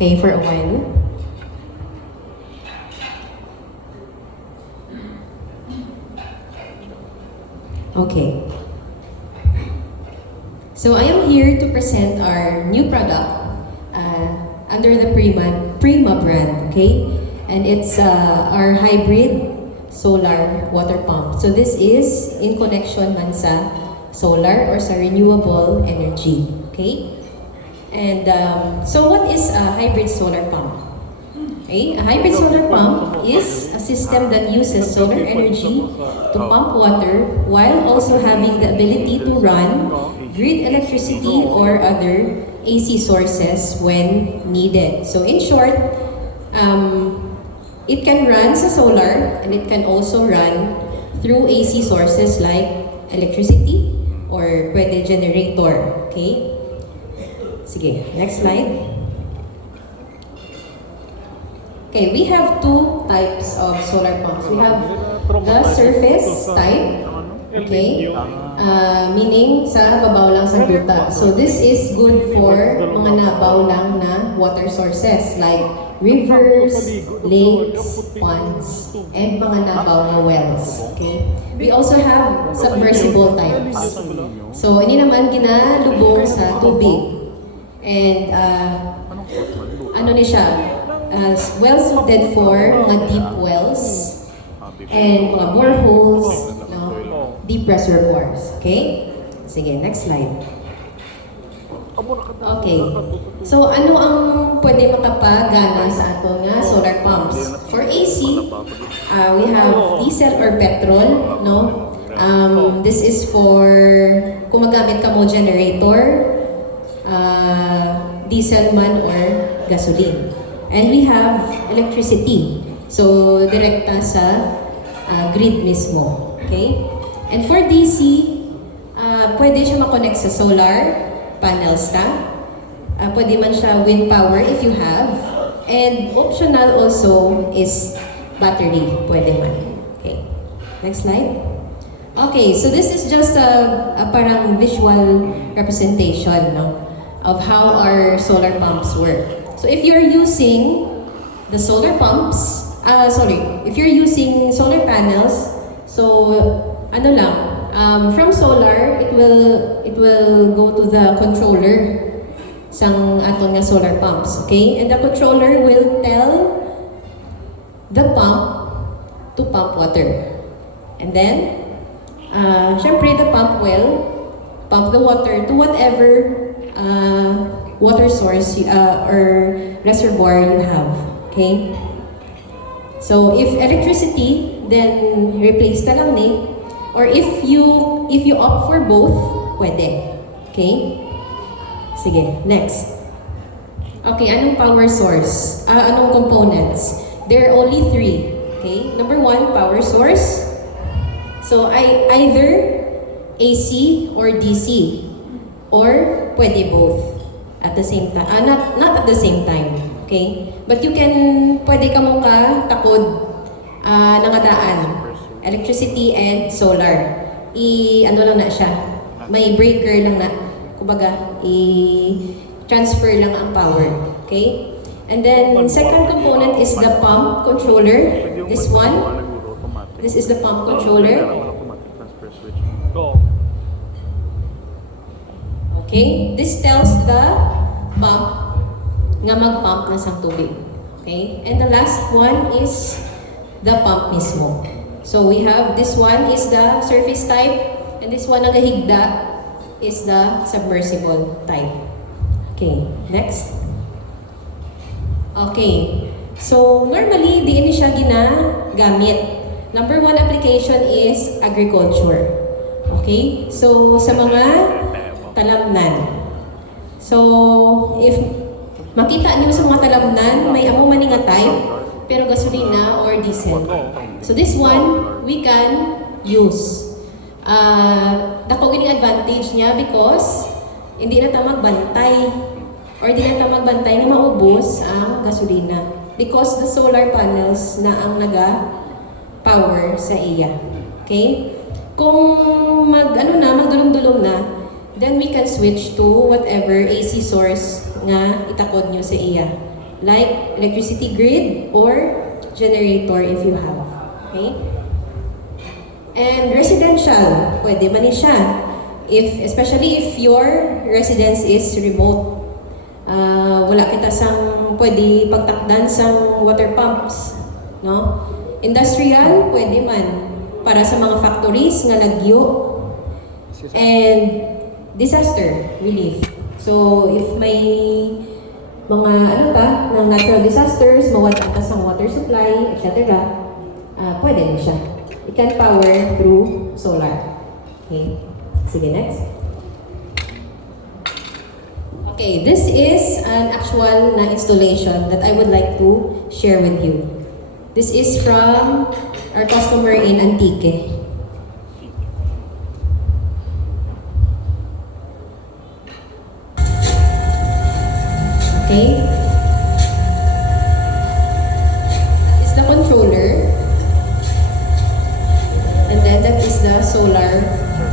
Okay, for a while. Okay. So I am here to present our new product under the Prima brand, okay? And it's our hybrid solar water pump. So this is in connection man sa solar or sa renewable energy, okay? And so what is a hybrid solar pump? Okay? A hybrid solar pump is a system that uses solar energy to pump water while also having the ability to run grid electricity or other AC sources when needed. So in short, it can run sa solar and it can also run through AC sources like electricity or pwede generator. Okay? Sige, next slide. Okay, we have two types of solar pumps. We have the surface type, okay, meaning sa babaw lang sa lupa. So this is good for mga nabaw lang na water sources like rivers, lakes, ponds, and mga nabaw na wells. Okay? We also have submersible types. So hindi naman ginalubong sa tubig. And ano ni siya? Well suited for mga deep wells and mga boreholes, no? Deep reservoirs. Okay? Sige, next slide. Okay. So, ano ang pwede makapagana sa ato nga solar pumps? For AC, we have diesel or petrol, no? This is for kung magamit ka mo generator, diesel man or gasoline. And we have electricity. So, direkta sa grid mismo. Okay? And for DC, pwede siya makonect sa solar panels ka. Pwede man siya wind power if you have. And optional also is battery. Pwede man. Okay. Next slide. Okay, so this is just a parang visual representation, no, of how our solar pumps work. So if you're using the solar pumps, if you're using solar panels, so ano lang, from solar, it will go to the controller sang aton nga solar pumps, okay? And the controller will tell the pump to pump water. And then, syempre the pump will pump the water to whatever water source or reservoir you have, okay? So if electricity, then replace na lang ni. Or if you opt for both, pwede. Okay? Sige, next. Okay, anong power source? Anong components? There are only three. Okay? Number one, power source. So either AC or DC. Or pwede both at the same time. Not at the same time. Okay? But you can, pwede ka mong takod nangadaan. Electricity and solar. Ano lang na siya. May breaker lang na. Kumbaga, transfer lang ang power. Okay? And then, second component is the pump controller. This one. This is the pump controller. Okay? This tells the pump nga mag-pump na sa tubig. Okay? And the last one is the pump mismo. So we have this one is the surface type and this one nagahigda is the submersible type. Okay, next. Okay. So normally di ini siya ginagamit. Number one application is agriculture. Okay? So sa mga talamnan. So if makita niyo sa mga talamnan, may amo man nga type, pero gasolina or diesel. So this one, we can use. Dako gini advantage niya because hindi na ta magbantay or hindi na ta magbantay na maubos ang gasolina because the solar panels na ang naga-power sa iya. Okay? Kung magdulong-dulong na, then we can switch to whatever AC source nga itakod nyo sa iya. like electricity grid or generator if you have. Okay? And residential, pwede man din siya. Especially if your residence is remote. Wala kita sang pwede pagtakdan sang water pumps. No? Industrial, pwede man. Para sa mga factories nga nagyo. And disaster relief. So, if may mga ng natural disasters, mawala ka sa water supply, etc., pwede din siya. It can power through solar. Okay. Sige, next. Okay, this is an actual na installation that I would like to share with you. This is from our customer in Antique. Okay. That is the controller. And then that is the solar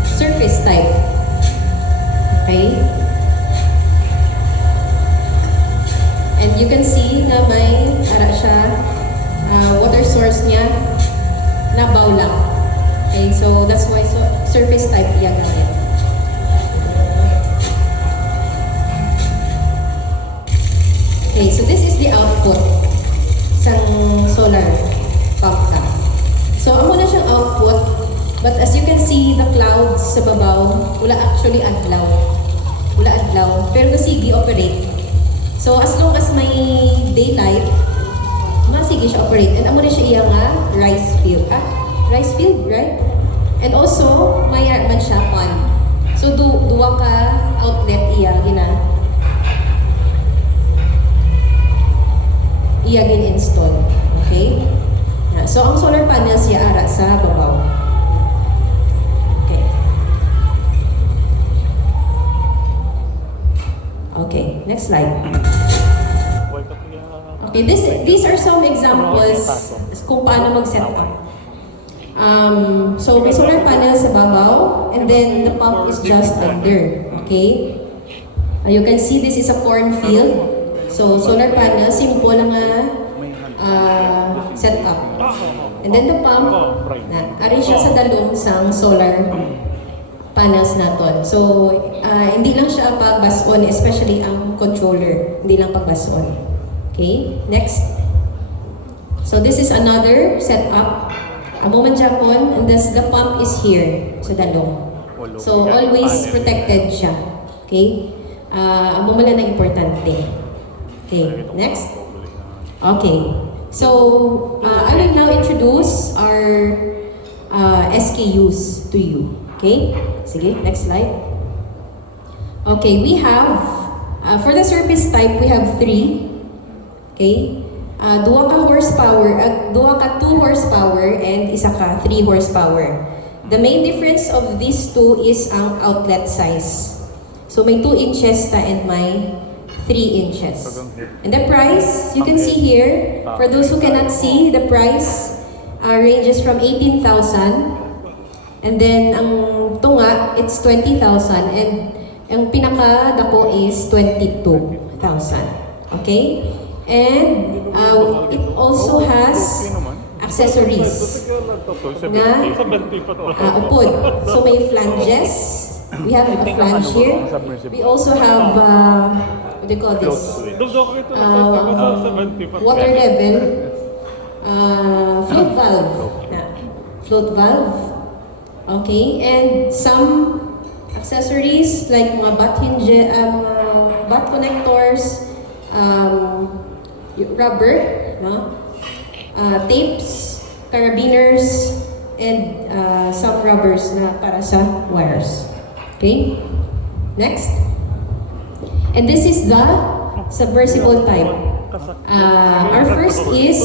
surface type. Okay. And you can see na may siya, water source niya nabaw lang. Okay, so that's why surface type yan natin. Okay, so this is the output sa solar pump na. So, amo na siyang output, but as you can see, the clouds sa babaw, wala actually adlaw. Wala adlaw, pero sige operate. So, as long as may daylight, sige siya operate. And amo na siya iya nga rice field. Rice field, right? And also, may man siya pond. So, duwa ka outlet iya gin-install. Okay? So, ang solar panels siya ara sa babaw. Okay. Okay, next slide. Okay, these are some examples kung paano mag-set up. So, may solar panels sa babaw, and then the pump is just under. Okay? You can see this is a cornfield. So, solar panel, simple lang set up. And then the pump, ari siya sa dalong sang solar panels naton. So, hindi lang siya pagbason, especially ang controller. Hindi lang pagbason. Okay, next. So, this is another setup. Amo man Japon, and the pump is here sa dalong. So, always protected siya. Okay? Amo man lang na importante. Okay, next. Okay, so I will now introduce our SKUs to you. Okay, sige, next slide. Okay, we have, for the service type, we have 3. Okay, duwa ka horsepower, duwa ka 2 horsepower, and isa ka 3 horsepower. The main difference of these two is ang outlet size. So may 2 inches ta and may 3 inches. And the price, you can see here, for those who cannot see, the price ranges from 18,000. And then, ang tunga, it's 20,000. And ang pinaka-dako is 22,000. Okay? And it also has accessories na upod. So may flanges. We have a flange here. We also have, what do you call this? Water level. Float valve. Float valve. Okay, and some accessories like mga butt hinge, butt connectors, rubber, no? Tapes, carabiners, and some rubbers na para sa wires. Okay? Next. And this is the submersible type. Our first is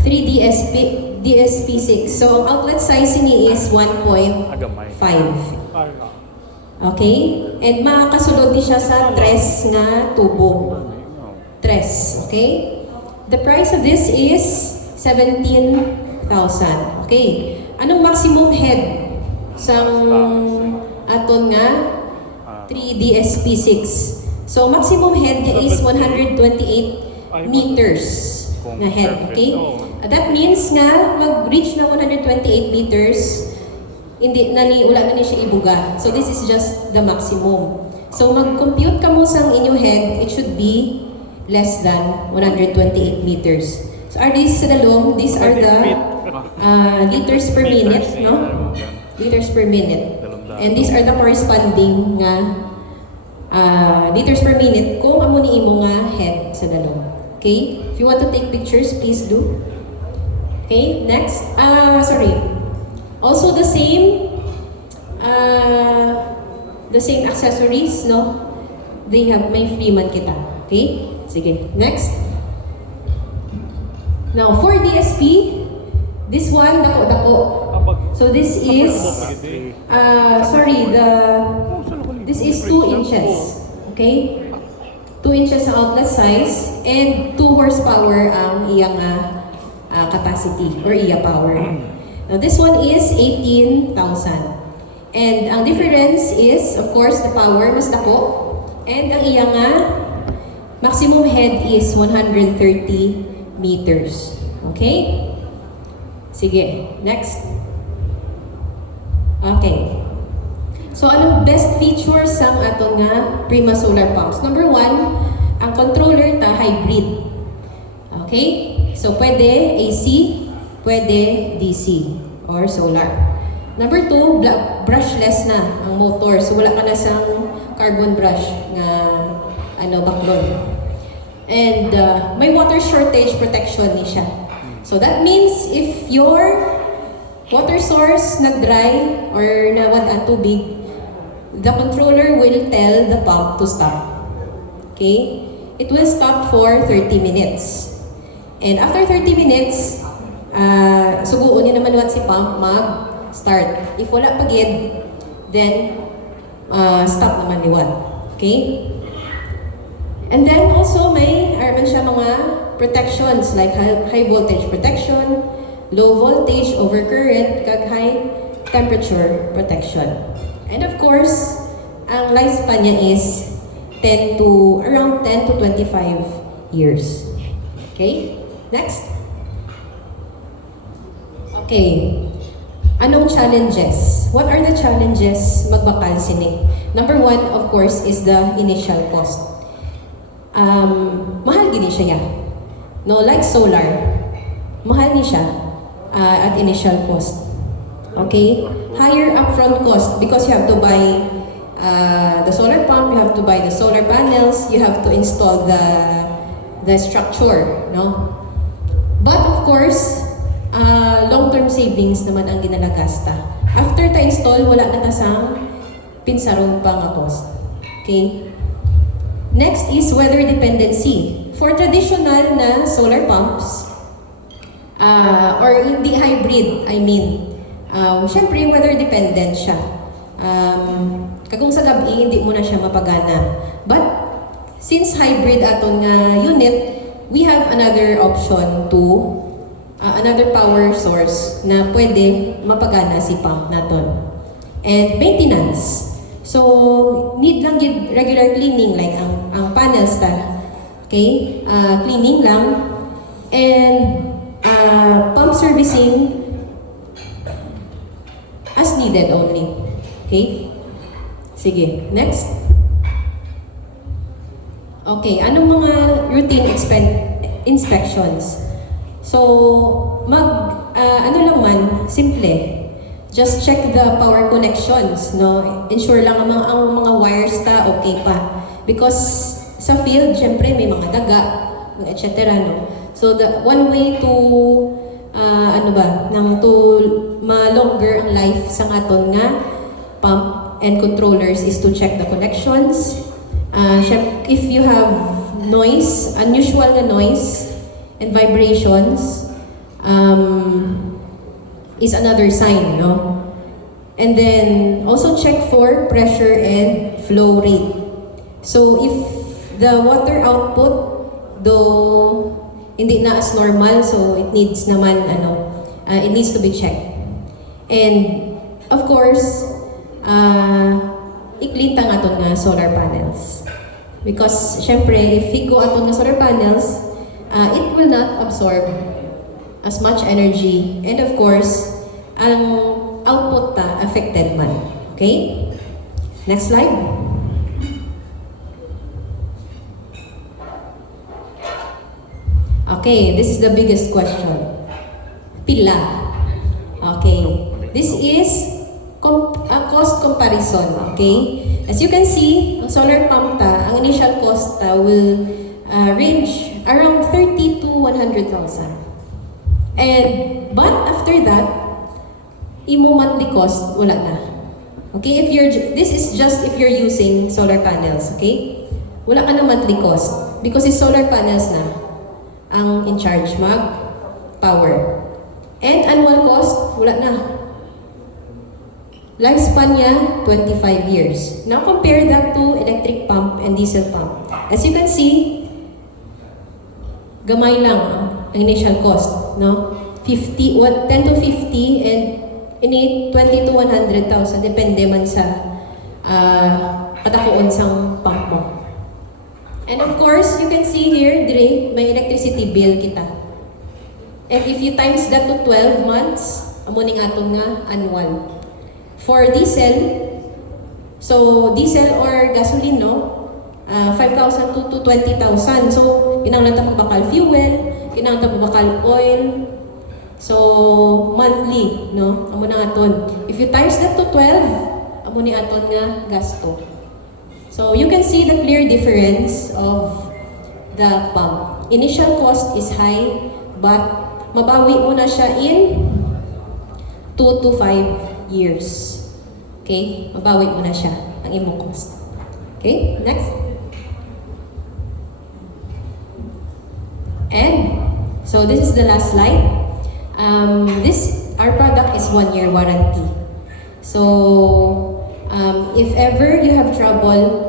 3DSP6. So, ang outlet size ni is 1.5. Okay? And makakasulod din siya sa tres na tubo. Tres. Okay? The price of this is 17,000. Okay? Anong maximum head sang aton nga 3DSP6? So maximum head niya is 128 meters na head, okay? That means nga mag-reach na 128 meters, wala na ni siya ibuga. So this is just the maximum. So mag-compute ka mo sa inyong head, it should be less than 128 meters. So are these sa dalong? These are the liters per minute, no? Liters per minute. And these are the corresponding nga liters per minute kung amo ni imo nga head sa dalong. Okay? If you want to take pictures, please do. Okay, next. Sorry. Also the same accessories, no? They have may free man kita. Okay? Sige. Next. Now, for DSP, this one, dako-dako. So this is, this is 2 inches. Okay? 2 inches sa outlet size and 2 horsepower ang iyang capacity or iya power. Now this one is 18,000. And ang difference is, of course, the power mas dako and ang iyang maximum head is 130 meters. Okay? Sige, next. Okay. So, anong best features sa atong nga Prima solar pumps? Number 1, ang controller ta hybrid. Okay? So, pwede AC, pwede DC or solar. Number 2, brushless na ang motor. So, wala ka na sang carbon brush nga backbone. And may water shortage protection ni siya. So, that means if your water source nag-dry or nawad ang tubig, the controller will tell the pump to stop. Okay? It will stop for 30 minutes. And after 30 minutes, suguon niya naman what si pump mag-start. If wala pa gid, then stop naman ni what. Okay? And then also may man siya mga protections like high voltage protection, low voltage overcurrent, kag high temperature protection. And of course, ang lifespan niya is around 10 to 25 years. Okay? Next. Okay. Anong challenges? What are the challenges magbakal sini? Number 1, of course, is the initial cost. Mahal gini siya ya. No, like solar, mahal ni siya at initial cost. Okay? Higher upfront cost because you have to buy the solar pump, you have to buy the solar panels, you have to install the structure, no? But of course, long-term savings naman ang ginalagasta. After ta-install, wala na ta sang pinsaron pa nga cost. Okay? Next is weather dependency. For traditional na solar pumps, or hindi hybrid, syempre weather dependent siya. Kagong sa gabi, hindi mo na siya mapagana. But since hybrid aton nga unit, we have another option to another power source na pwede mapagana si pump naton. And maintenance. So, need lang yun regular cleaning like ang panels ta. Okay? Cleaning lang. And pump servicing as needed only. Okay? Sige, next. Okay, anong mga routine inspections? So, simple. Just check the power connections, no? Ensure lang ang mga wires ta okay pa. Because sa field, syempre may mga daga, etc. No? So the one way to to ma-longer ang life sa aton nga pump and controllers is to check the connections. If you have noise, unusual na noise and vibrations, is another sign, no? And then also check for pressure and flow rate. So if the water output, though hindi na as normal, so it needs naman it needs to be checked. And of course, i-clean ta nga nga solar panels. Because, syempre, if we go ato ng solar panels, it will not absorb as much energy. And of course, ang output ta affected man. Okay? Next slide. Okay, this is the biggest question. Pila. Okay. This is a cost comparison. Okay? As you can see, ang solar pump ta, ang initial cost ta will range around 30 to 100,000. But after that, imo monthly cost, wala na. Okay? This is just if you're using solar panels. Okay? Wala ka na monthly cost. Because it's solar panels na ang in charge mag-power. And annual cost, wala na. Lifespan niya, 25 years. Now compare that to electric pump and diesel pump. As you can see, gamay lang ang initial cost, no? 10 to 50 and ini 20 to 100,000 depende man sa katakuon sang pump mo. And of course, you can see here, dire, may electricity bill kita. And if you times that to 12 months, amo ning aton nga annual. For diesel, so diesel or gasoline, no? 5,000 to 20,000. So, kinahanglan ta magbakal fuel, kinahanglan ta magbakal oil. So, monthly, no? Amo na aton. If you times that to 12, amo ni aton nga gasto. So, you can see the clear difference of the pump. Initial cost is high, but mabawi mo na siya in 2 to 5 years. Okay? Mabawi mo na siya ang imong cost. Okay? Next. And, so this is the last slide. Our product is 1-year warranty. So, if ever you have trouble,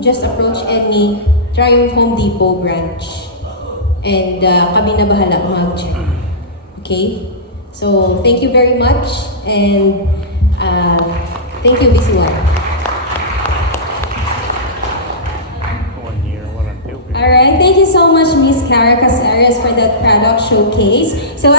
just approach any Triumph Home Depot branch. And kami na bahala mag-check. Okay? So, thank you very much. And thank you, Visual. 1 year warranty. Alright, thank you so much, Miss Clara Caceres, for that product showcase. So,